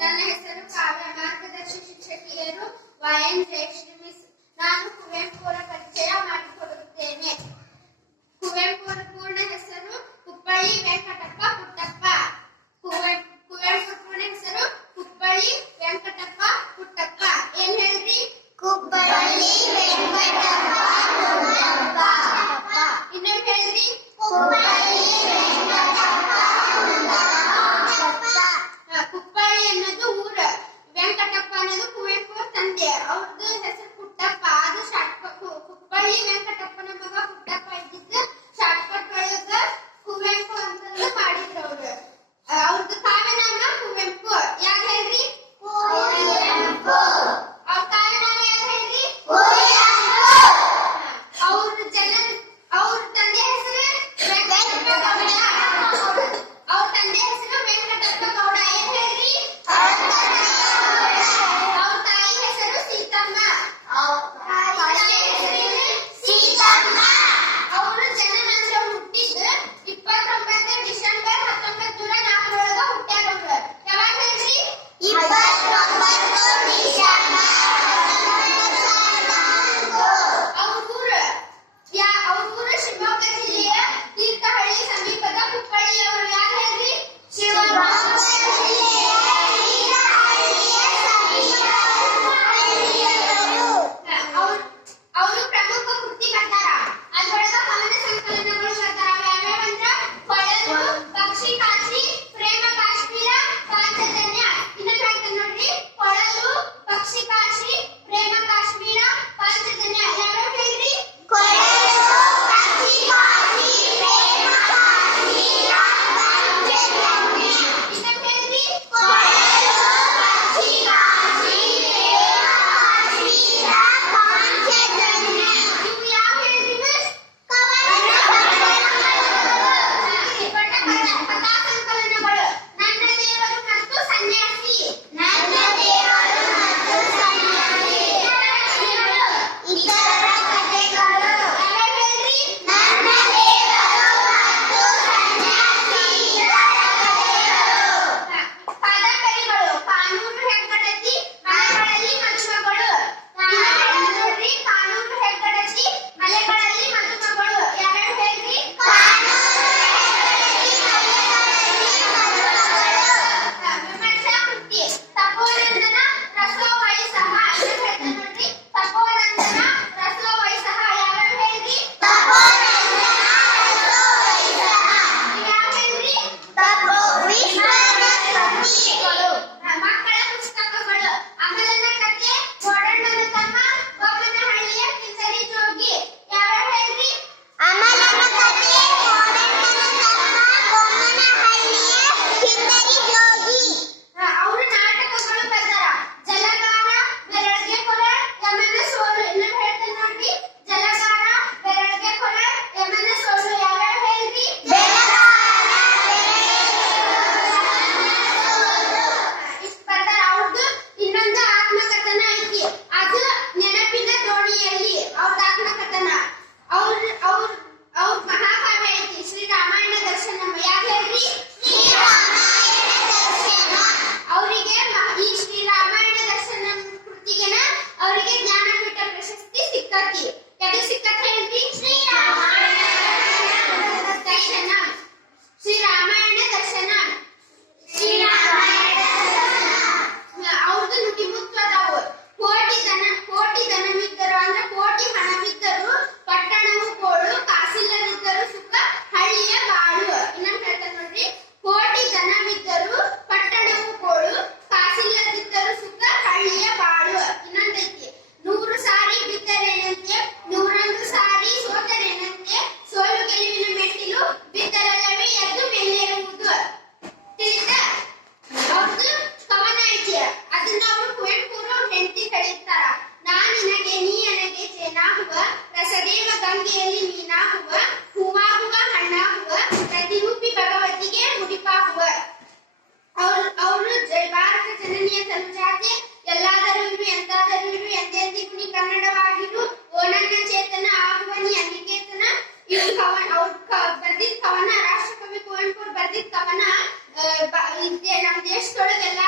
ನನ್ನ ಹೆಸರು ಕಾವ್ಯ. ಮಾರ್ಗದರ್ಶಿ ಶಿಕ್ಷಕಿಯರು YN ಜಯಶ್ರೀ ಮಿಸ್. ನಾನು ಕುವೆಂಪು ಅವರ ಪರಿಚಯ ಮಾಡಿಕೊಡುತ್ತೇನೆ. ಕುವೆಂಪು ಅವರ ಪೂರ್ಣ ಹೆಸರು ಕುಪ್ಪಳ್ಳಿ ವೆಂಕಟಪ್ಪ ಪುಟ್ಟಪ್ಪ. ಕುವೆಂಪು ಪೂರ್ಣ ಹೆಸರು ಕುಪ್ಪಳ್ಳಿ ವೆಂಕಟಪ್ಪ ಪುಟ್ಟಪ್ಪ. ಏನ್ ಹೇಳ್ರಿ? ಕುಪ್ಪಳ್ಳಿ ವೆಂಕಟಪ್ಪ ಪುಟ್ಟಪ್ಪ. ಇನ್ನೊಂದು ಹೇಳ್ರಿ? ಕುಪ್ಪಳ್ಳಿ ವೆಂಕಟಪ್ಪ ಪುಟ್ಟಪ್ಪ. ಕುಪ್ಪಳ್ಳಿ ಅನ್ನೋದು ಊರ, ವೆಂಕಟಪ್ಪ ಅನ್ನೋದು ಕುವೆಂಪು ತಂದೆ, ಅವ್ರದ್ದು ಹೆಸರು ಪುಟ್ಟಪ್ಪ. ಅದು ಕುಪ್ಪಳ್ಳಿ ವೆಂಕಟಪ್ಪನ ಮಗ ಪುಟ್ಟಪ್ಪ ಇದ್ದಿದ್ದು ಶಾರ್ಟ್ಕಟ್ ಒಳಗ ಕುವೆಂಪು ಅಂತಂದು ಮಾಡಿದ್ರು. ವಿದ್ಯೆ ನಮ್ಮ ದೇಶದೊಳಗೆಲ್ಲ